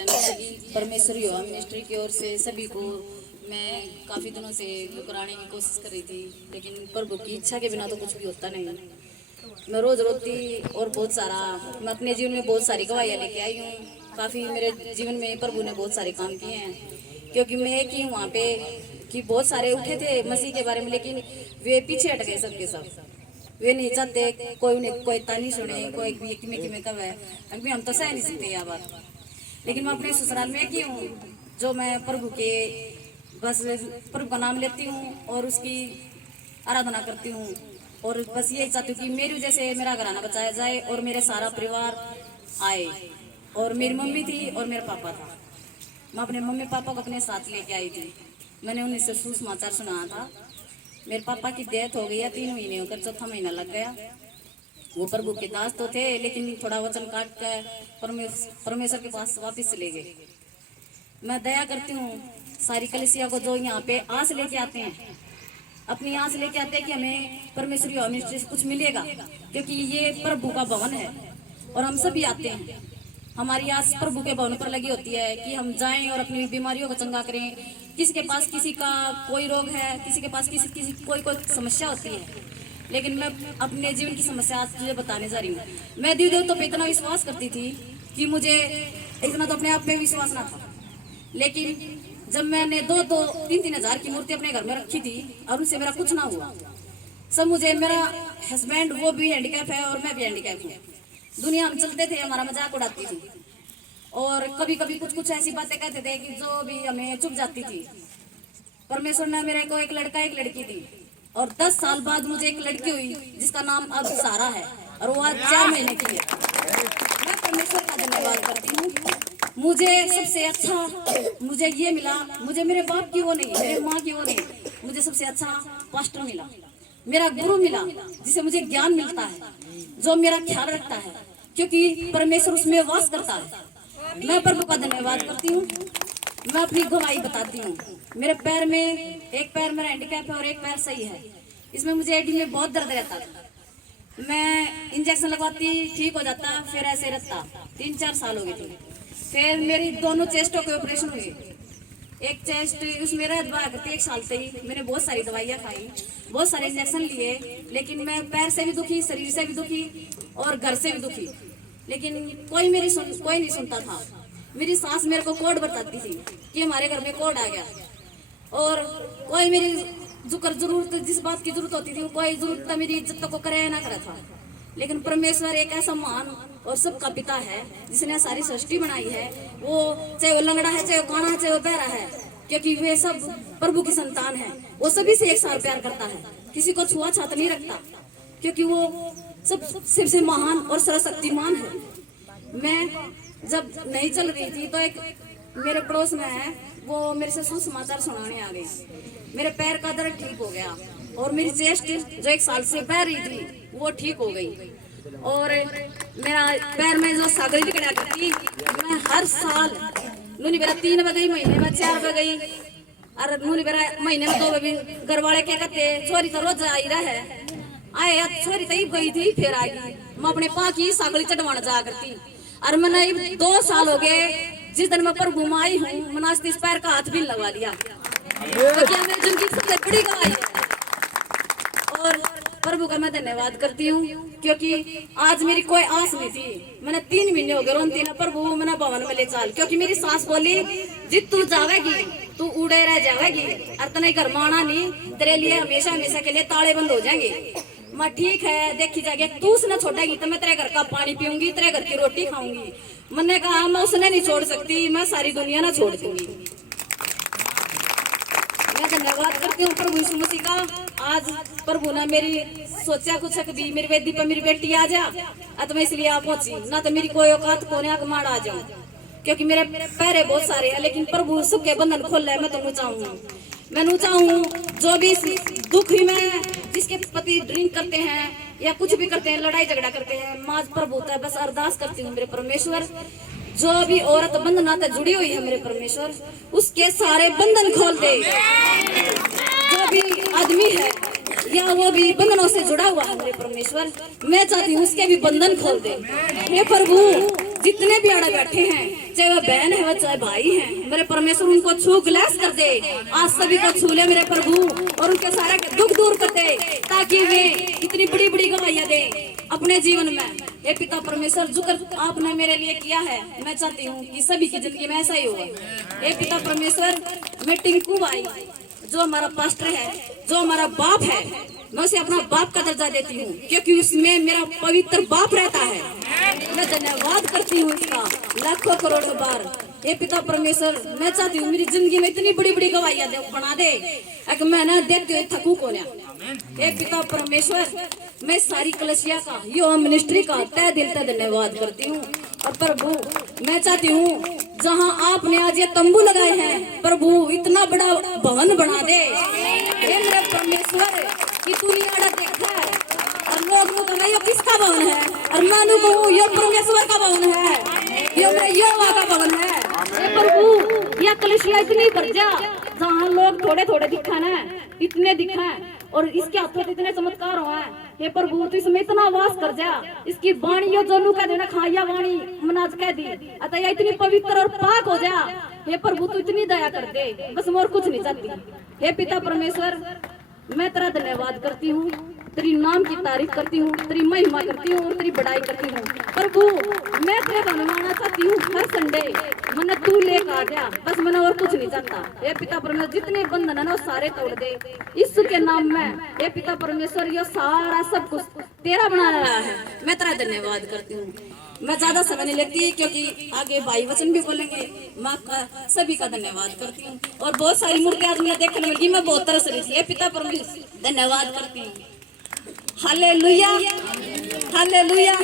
भजन सभी परमेश्वरी हो मिनिस्ट्री की ओर से सभी को मैं काफ़ी दिनों से कराने की कोशिश कर रही थी, लेकिन प्रभु की इच्छा के बिना तो कुछ भी होता नहीं। मैं रोज़ रोती और बहुत सारा मैं अपने जीवन में बहुत सारी गवाहियाँ लेके आई हूँ। काफ़ी मेरे जीवन में प्रभु ने बहुत सारे काम किए हैं, क्योंकि मैं एक ही हूँ वहाँ पे कि बहुत सारे उठे थे मसीह के बारे में, लेकिन वे पीछे हट गए सबके सब। वे नहीं चाहते कोई उन्हें कोई तानी सुने, कोई भी किमें कब है अभी हम तो सह नहीं सकते यहाँ बात। लेकिन मैं अपने ससुराल में एक ही हूँ जो मैं प्रभु के बस प्रभु का नाम लेती हूँ और उसकी आराधना करती हूँ, और बस यही चाहती हूँ कि मेरी वजह से मेरा घराना बचाया जाए और मेरे सारा परिवार आए। और मेरी मम्मी थी और मेरा पापा था। मैं अपने मम्मी पापा को अपने साथ लेके आई थी। मैंने उन्हें से सुसमाचार सुनाया था। मेरे पापा की डेथ हो गई है 3 महीने होकर, चौथा महीना लग गया। वो प्रभु के दास तो थे, लेकिन थोड़ा वचन काट कर परमेश्वर के पास वापस चले गए। मैं दया करती हूँ सारी कलीसिया को जो यहाँ पे आस लेके आते हैं, अपनी आस लेके आते हैं कि हमें परमेश्वरी मिनिस्ट्री से कुछ मिलेगा, क्योंकि ये प्रभु का भवन है और हम सभी आते हैं। हमारी आस प्रभु के भवन पर लगी होती है कि हम जाएं और अपनी बीमारियों को चंगा करें। किसी के पास किसी का कोई रोग है, किसी के पास किसी कोई समस्या होती है, लेकिन मैं अपने जीवन की समस्या आज तुझे बताने जा रही हूँ। मैं देव तो पे इतना विश्वास करती थी कि मुझे इतना तो अपने आप में विश्वास ना था, लेकिन जब मैंने 2-3 हज़ार की मूर्ति अपने घर में रखी थी और उनसे मेरा कुछ ना हुआ। सब मुझे, मेरा हस्बैंड वो भी हैंडीकैप है और मैं भी हैंडीकैप हूँ। दुनिया हम चलते थे, हमारा मजाक उड़ाती थी और कभी कभी कुछ ऐसी बातें कहते थे कि जो भी हमें चुप जाती थी। परमेश्वर ने मेरे को एक लड़का एक लड़की दी और 10 साल बाद मुझे एक लड़की हुई जिसका नाम अब सारा है और वो आज 4 महीने की है। मैं परमेश्वर का धन्यवाद करती हूँ। मुझे सबसे अच्छा मुझे ये मिला, मुझे मेरे बाप की वो नहीं, मेरे माँ की वो नहीं, मुझे सबसे अच्छा पास्टर मिला, मेरा गुरु मिला, जिसे मुझे ज्ञान मिलता है, जो मेरा ख्याल रखता है, क्योंकि परमेश्वर उसमें वास करता है। मैं प्रभु का धन्यवाद करती हूँ। मैं अपनी गवाही बताती हूँ। मेरे पैर में एक पैर मेरा हैंडीकैप है और एक पैर सही है। इसमें मुझे एडी में बहुत दर्द रहता था। मैं इंजेक्शन लगवाती, ठीक हो जाता, फिर ऐसे रहता। 3-4 साल हो गए थे। फिर मेरी दोनों चेस्टों के ऑपरेशन हुए। एक चेस्ट उसमें रह दवा करती 1 साल से ही मैंने बहुत सारी दवाइयाँ खाई, बहुत सारे इंजेक्शन लिए, लेकिन मैं पैर से भी दुखी, शरीर से भी दुखी और घर से भी दुखी। लेकिन कोई नहीं सुनता था। मेरी सास मेरे को कोड बताती थी कि हमारे घर में कोड आ गया, और कोई मेरी जरूरत, जिस बात की जरूरत होती थी, कोई जरूरत मेरी इज्जत को करे ना करे था। लेकिन परमेश्वर एक ऐसा महान और सबका पिता है जिसने सारी सृष्टि बनाई है। वो चाहे वो लंगड़ा है, चाहे वो काना है, चाहे वो बहरा है, क्योंकि वे सब प्रभु की संतान है। वो सभी से एक साथ प्यार करता है, किसी को छुआ छात नहीं रखता, क्योंकि वो सब सबसे महान और सर्वशक्तिमान है। मैं जब नहीं चल रही थी तो एक मेरे पड़ोस में है, वो मेरे से सुसमाचार सुनाने आ गई। मेरे पैर का दर्द ठीक हो गया और मेरी चेस्ट जो 1 साल से बह रही थी वो ठीक हो गई, और मेरा पैर में जो सागरी निकला करती, मैं हर साल नूनी बेरा 3 बजे गई, महीने में 4 बजे गई, और नूनी बेरा महीने में 2 बजे। घर वाले क्या कहते, छोरी तो रोज आई रहे आए, छोरी तो गई थी फिर आई। मैं अपने पा की सागरी चढ़वाना जा करती, और मैंने 2 साल हो गए जिस दिन मैं प्रभु में आई हूँ, मैंने इस पैर का हाथ भी लगवा लिया। तो क्या मेरी जिंदगी सबसे बड़ी गवाही है, और प्रभु का मैं धन्यवाद करती हूँ, क्योंकि आज मेरी कोई आस नहीं थी। मैंने 3 महीने हो गए रोनती ना, प्रभु मैंने भवन में ले चाल, क्योंकि मेरी सास बोली जित तू जावेगी तू उड़े रह जावेगी, और तने घर माना नहीं, तेरे लिए हमेशा हमेशा के लिए ताले बंद हो जाएंगे। मैं ठीक है देखी जाएगी, तू उसने छोड़ेगी तो मैं तेरे घर का पानी पीऊंगी, तेरे घर की रोटी खाऊंगी। मैंने कहा मैं उसने नहीं छोड़ सकती, मैं सारी दुनिया ना छोड़ दूंगी। मैं धन्यवाद करती हूँ प्रभु यीशु मसीह का। आज प्रभु ने मेरी सोचा कुछ भी मेरी वेदी पर मेरी बेटी आ जा, तो मैं इसलिए आप पहुंची, ना तो मेरी कोई औकात कोने आग मार आ जाऊं, क्योंकि मेरे पैरे बहुत सारे हैं, लेकिन प्रभु सुख के बंधन खोल है। मैं तो मैं चाहूँ जो भी दुख ही में जिसके पति ड्रिंक करते हैं या कुछ भी करते हैं, लड़ाई झगड़ा करते हैं, माँ प्रभु होता है, बस अरदास करती हूँ मेरे परमेश्वर, जो भी औरत बंधन से जुड़ी हुई है मेरे परमेश्वर, उसके सारे बंधन खोल दे। जो भी आदमी है या वो भी बंधनों से जुड़ा हुआ है मेरे परमेश्वर, मैं चाहती हूँ उसके भी बंधन खोल दे। हे प्रभु, जितने भी आड़े बैठे हैं चाहे वह बहन है, वह चाहे भाई है, मेरे परमेश्वर उनको छू ग्लास कर दे। आज सभी को छू ले मेरे प्रभु, और उनके सारे के दुख दूर कर दे, ताकि वे इतनी बड़ी बड़ी गवाहियां दे अपने जीवन में। ये पिता परमेश्वर जो कर आपने मेरे लिए किया है, मैं चाहती हूँ कि सभी की जिंदगी में ऐसा ही होगा। ये पिता परमेश्वर, मैं टिंकू भाई जो हमारा पास्टर है, जो हमारा बाप है, मैं उसे अपना बाप का दर्जा देती हूँ, क्योंकि उसमें मेरा पवित्र बाप रहता है। मैं धन्यवाद करती हूँ इसका लाखों करोड़ों बार। ये पिता परमेश्वर, मैं चाहती हूँ मेरी जिंदगी में इतनी बड़ी बड़ी गवाहियां बना दे, अगर मैं ना देती हुए थकू को ना। ये पिता परमेश्वर, मैं सारी कलसिया का, यो मिनिस्ट्री का तहे दिल से धन्यवाद करती हूँ। और प्रभु, मैं चाहती हूँ जहाँ आपने आज ये तंबू लगाए हैं, प्रभु इतना बड़ा भवन बना दे। ये मेरे परमेश्वर कि तूने आड़ा देखा है, और लोग को कहना ये किसका भवन है, और मानू कहूँ ये परमेश्वर का भवन है, ये मेरे यहोवा का भवन है। ये प्रभु, यह कलसिया इतनी भर जा, जहाँ लोग थोड़े थोड़े दिखा ना, इतने दिखा, और इसके हाथों में इतने चमत्कार हुआ है। हे प्रभु, तो इसमें इतना वास कर जा, इसकी वाणी यो जोनू कह देना खाया वाणी मनाज कह दी, अतः यह इतनी पवित्र और पाक हो जा। हे प्रभु, तू इतनी दया कर दे, बस मैं और कुछ नहीं चाहती। हे पिता परमेश्वर, मैं तेरा धन्यवाद करती हूँ, तेरी नाम की तारीफ करती हूँ, तेरी महिमा करती हूँ, तेरी बड़ाई करती हूँ। प्रभु, मैं तेरे धन्यवाद चाहती हूँ हर संडे, मैंने तू लेकर आ गया, बस मैंने और कुछ नहीं चाहता। ये पिता परमेश्वर, जितने बंधन है ना वो सारे तोड़ दे यीशु के नाम में। ये पिता परमेश्वर, ये सारा सब कुछ तेरा बनाया है, मैं तेरा धन्यवाद करती हूँ। मैं ज्यादा समय नहीं लेती, क्योंकि आगे भाई वचन भी बोलेंगे। माँ का सभी का धन्यवाद करती हूँ, और बहुत सारी मूर्ति आज मुझे देखने मिली, मैं बहुत तरह से ये पिता परमेश्वर धन्यवाद करती हूँ। Hallelujah, hallelujah.